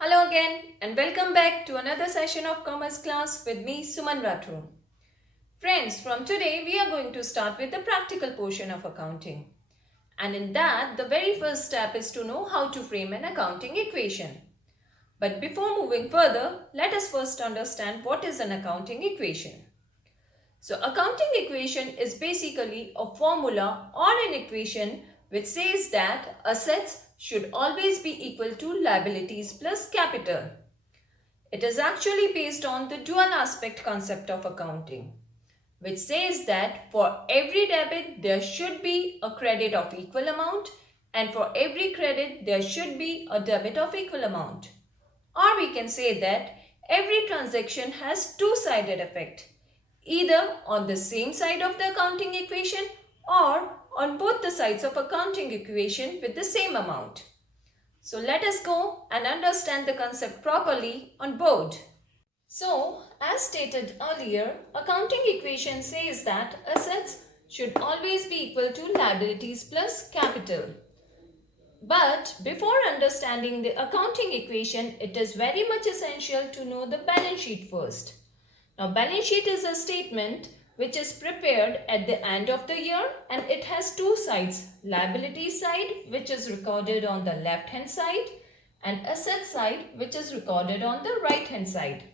Hello again and welcome back to another session of Commerce Class with me Suman Rathore. Friends, from today we are going to start with the practical portion of accounting. And in that, the very first step is to know how to frame an accounting equation. But before moving further, let us first understand what is an accounting equation. So accounting equation is basically a formula or an equation which says that assets should always be equal to liabilities plus capital. It is actually based on the dual aspect concept of accounting, which says that for every debit there should be a credit of equal amount and for every credit there should be a debit of equal amount. Or we can say that every transaction has two-sided effect, either on the same side of the accounting equation or on both the sides of accounting equation with the same amount. So let us go and understand the concept properly on board. So, as stated earlier, accounting equation says that assets should always be equal to liabilities plus capital. But before understanding the accounting equation, it is very much essential to know the balance sheet first. Now, balance sheet is a statement which is prepared at the end of the year and it has two sides, liability side which is recorded on the left hand side and asset side which is recorded on the right hand side.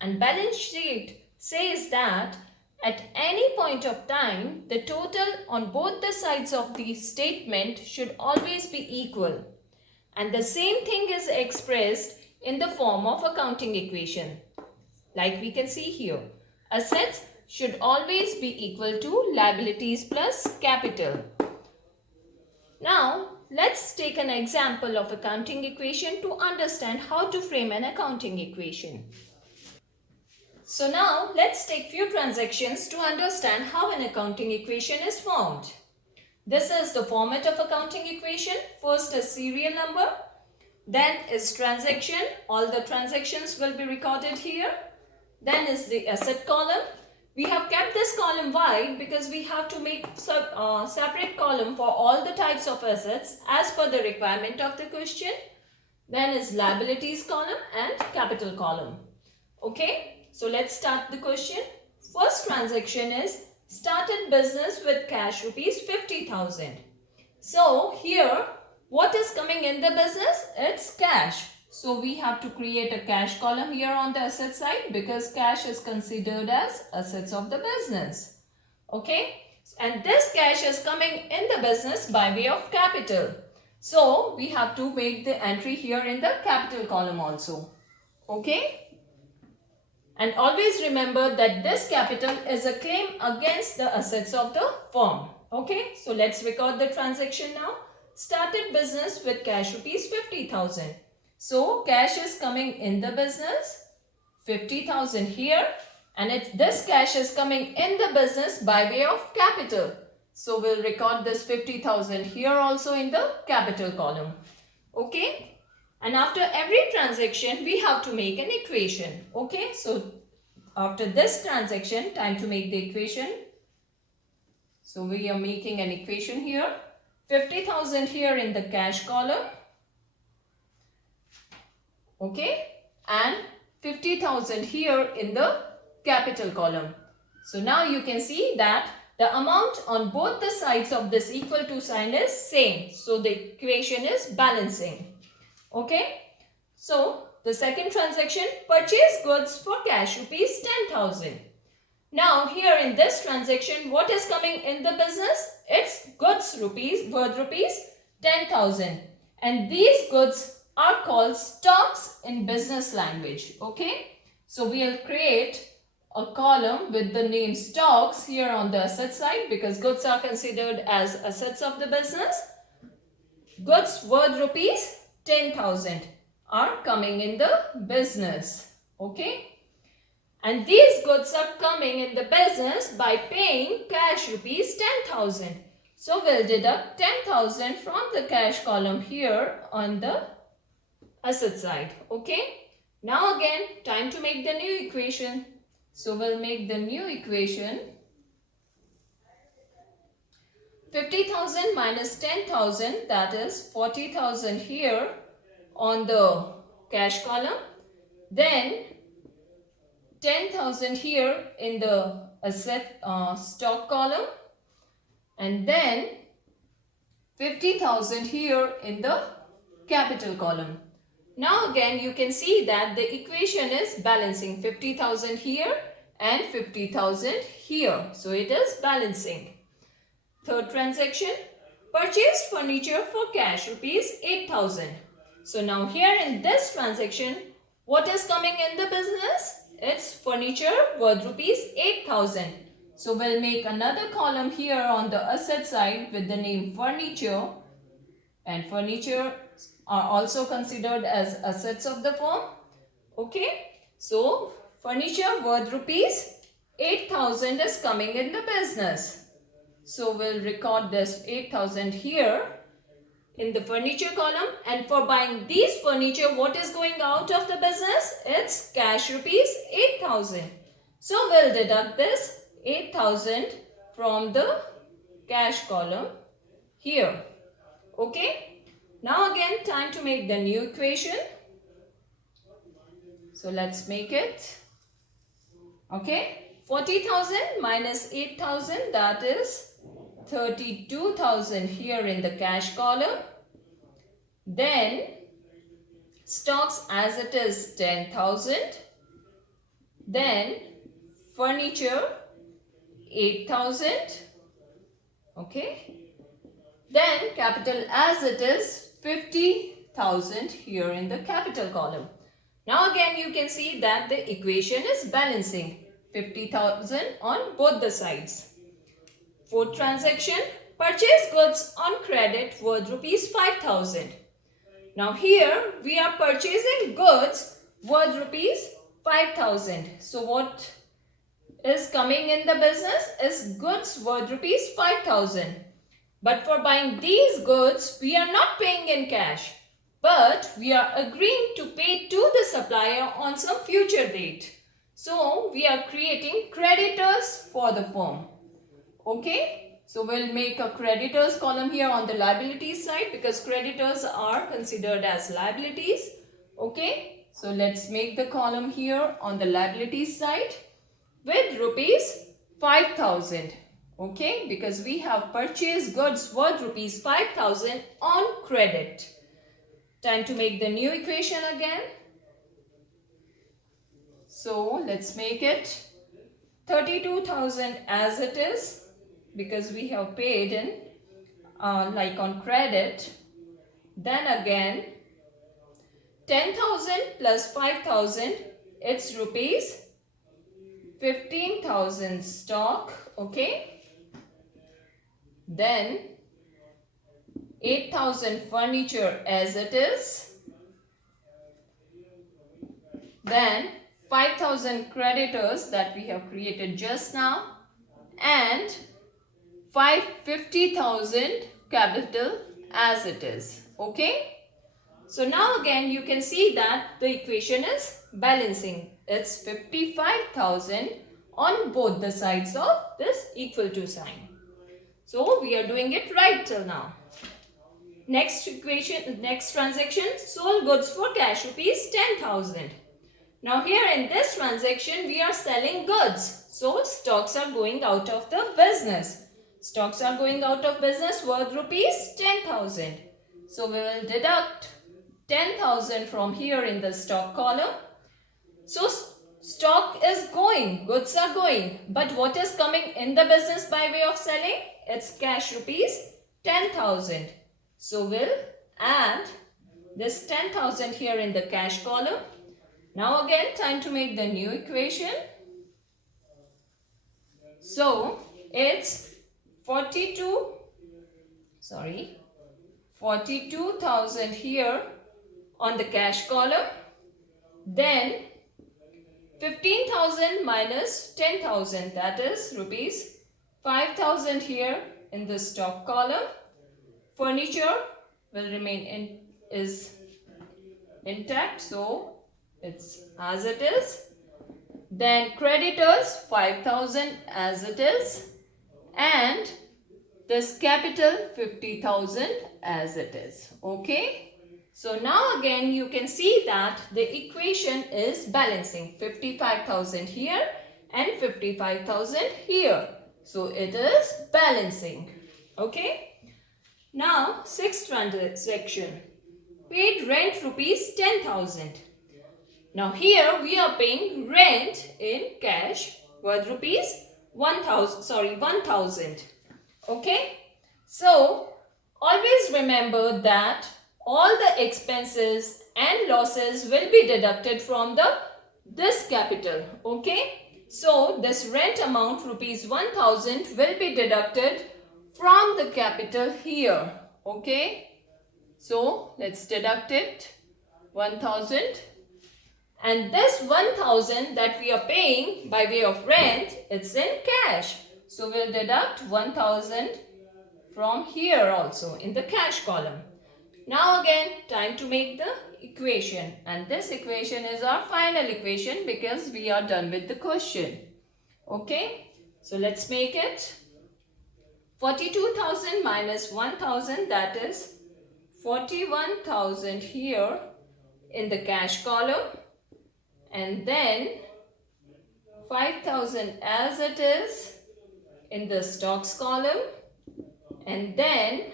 And balance sheet says that at any point of time, the total on both the sides of the statement should always be equal. And the same thing is expressed in the form of accounting equation. Like we can see here, assets should always be equal to liabilities plus capital. Now, let's take an example of accounting equation to understand how to frame an accounting equation. So now, let's take few transactions to understand how an accounting equation is formed. This is the format of accounting equation. First is serial number, then is transaction. All the transactions will be recorded here. Then is the asset column. We have kept this column wide because we have to make separate column for all the types of assets as per the requirement of the question. Then is liabilities column and capital column. Okay, so let's start the question. First transaction is started business with cash rupees 50,000. So here what is coming in the business? It's cash. So we have to create a cash column here on the asset side because cash is considered as assets of the business. Okay, and this cash is coming in the business by way of capital. So we have to make the entry here in the capital column also. Okay. And always remember that this capital is a claim against the assets of the firm. Okay, so let's record the transaction now. Started business with cash rupees 50,000. So cash is coming in the business, 50,000 here, and this cash is coming in the business by way of capital. So we'll record this 50,000 here also in the capital column. Okay. And after every transaction, we have to make an equation. Okay, so after this transaction, time to make the equation. So we are making an equation here. 50,000 here in the cash column. Okay, and 50,000 here in the capital column. So now you can see that the amount on both the sides of this equal to sign is same. So the equation is balancing. Okay, so the second transaction, purchase goods for cash rupees 10,000. Now here in this transaction, what is coming in the business? It's goods worth rupees 10,000, and these goods are called stocks in business language. Okay, so we'll create a column with the name stocks here on the asset side because goods are considered as assets of the business. Goods worth rupees 10,000 are coming in the business. Okay, and these goods are coming in the business by paying cash rupees 10,000. So we'll deduct 10,000 from the cash column here on the asset side. Okay, now again time to make the new equation. So we'll make the new equation. 50,000 minus 10,000, that is 40,000 here on the cash column. Then 10,000 here in the asset stock column. And then 50,000 here in the capital column. Now again you can see that the equation is balancing, 50,000 here and 50,000 here. So it is balancing. Third transaction, purchased furniture for cash rupees 8,000. So now here in this transaction, what is coming in the business? It's furniture worth rupees 8,000. So we'll make another column here on the asset side with the name furniture, and furniture are also considered as assets of the firm. Okay, so furniture worth rupees 8,000 is coming in the business. So we'll record this 8,000 here in the furniture column, and for buying these furniture, what is going out of the business? It's cash rupees 8,000. So we'll deduct this 8,000 from the cash column here. Okay. Now again time to make the new equation. So let's make it. Okay. 40,000 minus 8,000, that is 32,000 here in the cash column. Then stocks as it is 10,000. Then furniture 8,000. Okay. Then capital as it is 50,000 here in the capital column. Now again you can see that the equation is balancing, 50,000 on both the sides. Fourth transaction, purchase goods on credit worth rupees 5,000. Now here we are purchasing goods worth rupees 5,000. So what is coming in the business is goods worth rupees 5,000. But for buying these goods, we are not paying in cash, but we are agreeing to pay to the supplier on some future date. So we are creating creditors for the firm. Okay, so we'll make a creditors column here on the liabilities side because creditors are considered as liabilities. Okay, so let's make the column here on the liabilities side with rupees 5,000. Okay, because we have purchased goods worth rupees 5,000 on credit. Time to make the new equation again. So let's make it 32,000 as it is, because we have paid in like on credit. Then again 10,000 plus 5,000, it's rupees 15,000 stock. Okay, then 8,000 furniture as it is, then 5,000 creditors that we have created just now, and 50,000 capital as it is. Okay, so now again you can see that the equation is balancing. It's 55,000 on both the sides of this equal to sign. So we are doing it right till now. Next equation, next transaction, sold goods for cash rupees 10,000. Now here in this transaction we are selling goods. So stocks are going out of the business. Stocks are going out of business worth rupees 10,000. So we will deduct 10,000 from here in the stock column. So stock is going, goods are going. But what is coming in the business by way of selling? It's cash rupees 10,000. So we'll add this 10,000 here in the cash column. Now again time to make the new equation. So it's 42,000 here on the cash column. Then 15,000 minus 10,000, that is rupees 5,000 here in the stock column. Furniture will remain intact, so it's as it is. Then creditors 5,000 as it is, and this capital 50,000 as it is. Okay, So now again you can see that the equation is balancing. 55,000 here and 55,000 here. So it is balancing. Okay. Now sixth transaction. Paid rent rupees 10,000. Now here we are paying rent in cash worth rupees 1,000. Okay. So always remember that all the expenses and losses will be deducted from this capital. Okay. So this rent amount rupees 1,000 will be deducted from the capital here. Okay. So let's deduct it. 1,000. And this 1,000 that we are paying by way of rent, it's in cash. So we'll deduct 1,000 from here also in the cash column. Now again, time to make the equation. And this equation is our final equation because we are done with the question. Okay. So let's make it. 42,000 minus 1,000, that is 41,000 here in the cash column. And then 5,000 as it is in the stocks column, and then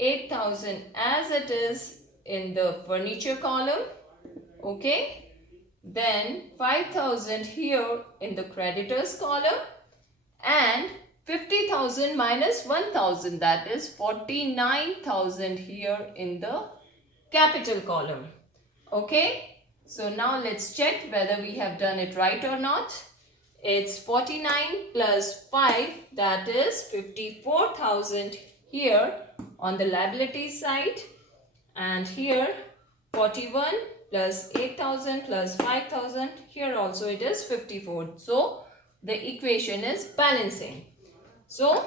8,000 as it is in the furniture column. Okay. Then 5,000 here in the creditors column, and 50,000 minus 1,000, that is 49,000 here in the capital column. Okay. So now let's check whether we have done it right or not. It's 49 plus 5, that is 54,000 here on the liability side. And here 41 plus 8,000 plus 5,000. Here also it is 54. So the equation is balancing. So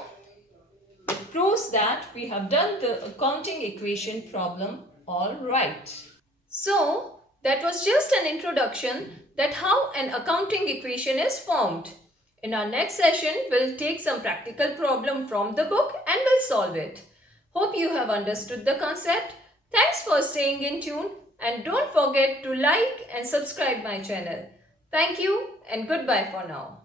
it proves that we have done the accounting equation problem all right. So that was just an introduction that how an accounting equation is formed. In our next session, we'll take some practical problem from the book and we'll solve it. Hope you have understood the concept. Thanks for staying in tune and don't forget to like and subscribe my channel. Thank you and goodbye for now.